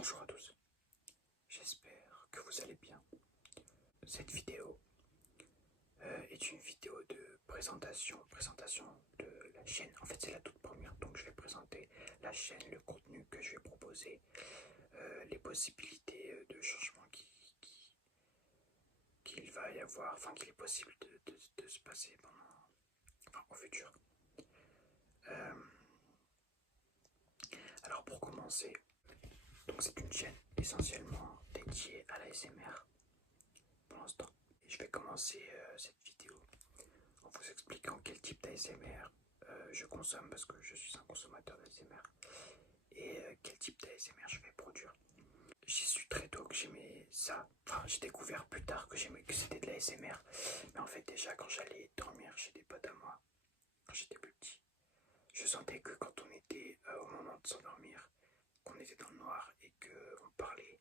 Bonjour à tous, j'espère que vous allez bien. Cette vidéo est une vidéo de présentation de la chaîne. En fait c'est la toute première, donc je vais présenter la chaîne, le contenu que je vais proposer, les possibilités de changement qu'il va y avoir, enfin qu'il est possible de se passer au futur. Alors pour commencer, donc c'est une chaîne essentiellement dédiée à l'ASMR pour l'instant. Et je vais commencer cette vidéo en vous expliquant quel type d'ASMR je consomme parce que je suis un consommateur d'ASMR et quel type d'ASMR je vais produire. J'ai su très tôt que j'aimais ça, enfin j'ai découvert plus tard que j'aimais que c'était de l'ASMR, mais en fait déjà quand j'allais dormir chez des potes à moi, quand j'étais plus petit, je sentais que quand on était au moment de s'endormir, qu'on était dans le noir et qu'on parlait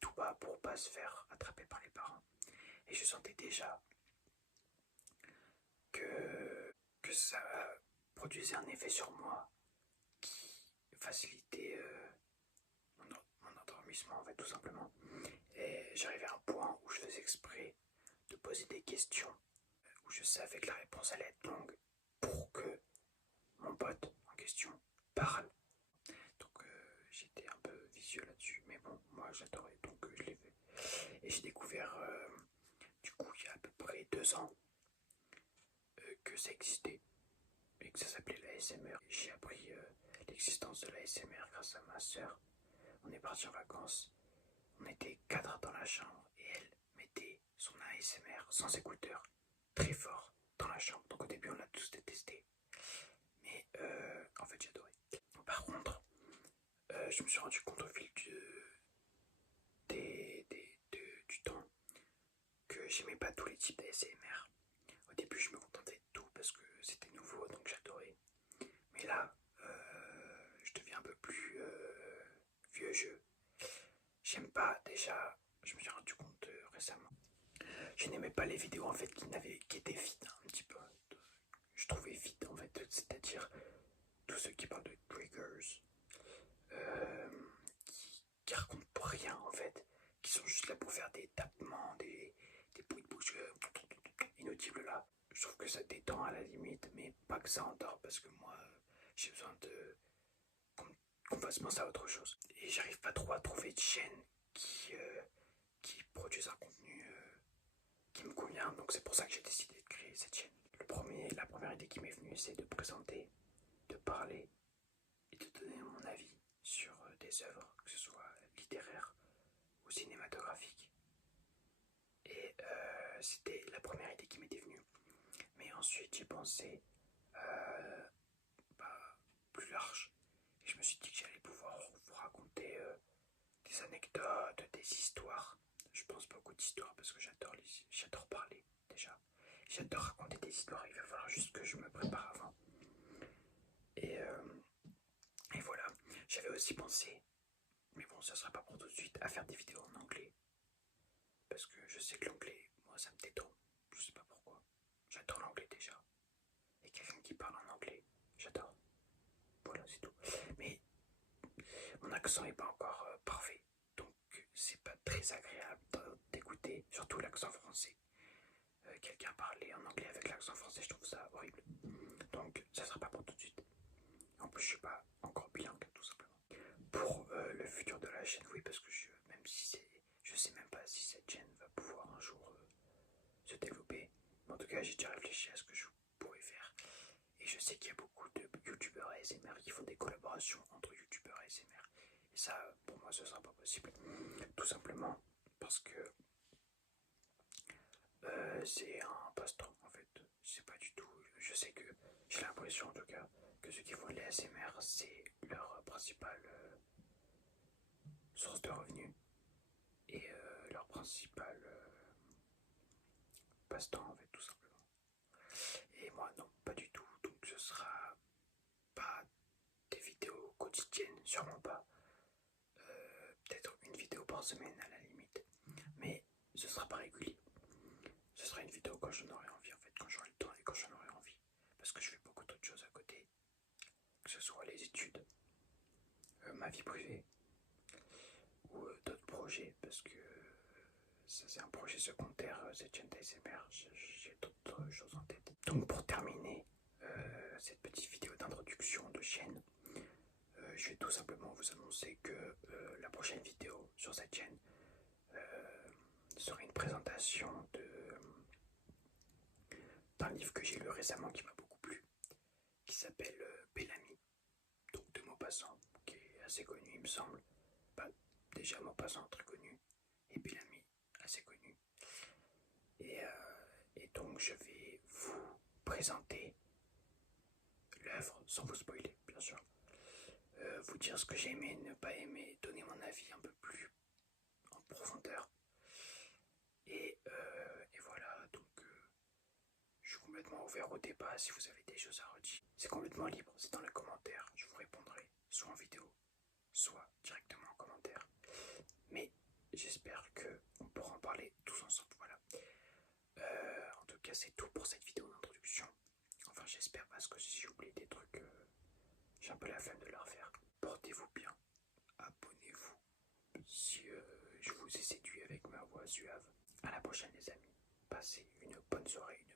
tout bas pour pas se faire attraper par les parents. Et je sentais déjà que ça produisait un effet sur moi qui facilitait mon endormissement en fait tout simplement. Et j'arrivais à un point où je faisais exprès de poser des questions où je savais que la réponse allait être longue pour que mon pote en question parle. Donc j'étais un peu vicieux là-dessus, mais bon, moi j'adorais, donc je l'ai fait. Et j'ai découvert du coup il y a à peu près 2 ans que ça existait et que ça s'appelait l'ASMR. J'ai appris l'existence de l'ASMR grâce à ma soeur. On est parti en vacances, on était 4 dans la chambre et elle mettait son ASMR sans écouteurs, très fort dans la chambre. Donc au début on l'a tous détesté, mais en fait j'adorais. Par contre, je me suis rendu compte au fil du temps que j'aimais pas tous les types d'ASMR. Au début je me contentais de tout parce que c'était nouveau donc j'adorais. Mais là, je deviens un peu plus vieux jeu. J'aime pas déjà, je me suis rendu compte récemment. Je n'aimais pas les vidéos en fait qui étaient vides un petit peu. Je trouvais vide en fait, c'est-à-dire tous ceux qui parlent de triggers, euh, qui racontent pour rien en fait, qui sont juste là pour faire des tapements, des bruits de bouche inaudibles là. Je trouve que ça détend à la limite, mais pas que ça endort parce que moi j'ai besoin de qu'on fasse penser à autre chose. Et j'arrive pas trop à trouver de chaîne qui produisent un contenu qui me convient, donc c'est pour ça que j'ai décidé de créer cette chaîne. La première idée qui m'est venue, c'est de présenter, de parler et de donner mon avis sur des œuvres, que ce soit littéraires ou cinématographiques. Et c'était la première idée qui m'était venue. Mais ensuite, j'ai pensé plus large. Et je me suis dit que j'allais pouvoir vous raconter des anecdotes, des histoires. Je pense beaucoup d'histoires parce que j'adore parler déjà. J'adore raconter des histoires, il va falloir juste que je me prépare avant. Et, et voilà, j'avais aussi pensé, mais bon ça sera pas pour tout de suite, à faire des vidéos en anglais. Parce que je sais que l'anglais, moi ça me détend, je sais pas pourquoi. J'adore l'anglais déjà. Et quelqu'un qui parle en anglais, j'adore. Voilà, c'est tout. Mais mon accent est pas encore parfait, donc c'est pas très agréable d'écouter, surtout l'accent français. Quelqu'un parler en anglais avec l'accent français, je trouve ça horrible. Donc ça sera pas pour tout de suite. En plus je suis pas encore bilingue tout simplement. Pour le futur de la chaîne, oui, parce que même si je sais même pas si cette chaîne va pouvoir un jour se développer. Mais en tout cas j'ai déjà réfléchi à ce que je pourrais faire. Et je sais qu'il y a beaucoup de youtubeurs ASMR qui font des collaborations entre youtubeurs ASMR. Et ça, pour moi, ce sera pas possible. Tout simplement parce que c'est un passe-temps en fait. C'est pas du tout. Je sais que j'ai l'impression en tout cas que ceux qui font de l'ASMR, c'est leur principale source de revenus et leur principal passe-temps en fait, tout simplement. Et moi, non, pas du tout. Donc ce sera pas des vidéos quotidiennes, sûrement pas. Peut-être une vidéo par semaine à la limite. Mais ce sera pas régulier. Ce sera une vidéo quand j'en aurai envie en fait, quand j'aurai le temps et quand j'en aurai envie. Parce que je fais beaucoup d'autres choses à côté. Que ce soit les études, ma vie privée ou d'autres projets, parce que ça c'est un projet secondaire, cette chaîne d'ASMR, j'ai d'autres choses en tête. Donc pour terminer cette petite vidéo d'introduction de chaîne, je vais tout simplement vous annoncer que la prochaine vidéo sur cette chaîne sera une présentation d'un livre que j'ai lu récemment qui m'a beaucoup plu, qui s'appelle Bellamy, donc de Maupassant, qui est assez connu il me semble. Bah, déjà Maupassant très connu, et Bellamy assez connu. Et donc je vais vous présenter l'œuvre sans vous spoiler, bien sûr. Vous dire ce que j'ai aimé, ne pas aimé, donner mon avis un peu plus en profondeur. Et voilà, donc je suis complètement ouvert au débat si vous avez des choses à redire. C'est complètement libre, c'est dans les commentaires, je vous répondrai, soit en vidéo, soit directement en commentaire. Mais j'espère qu'on pourra en parler tous ensemble, voilà. En tout cas, c'est tout pour cette vidéo d'introduction. Enfin, j'espère, parce que si j'ai oublié des trucs, j'ai un peu la flemme de le refaire. Portez-vous bien, abonnez-vous si je vous ai séduit avec ma voix suave. À la prochaine les amis, passez une bonne soirée, une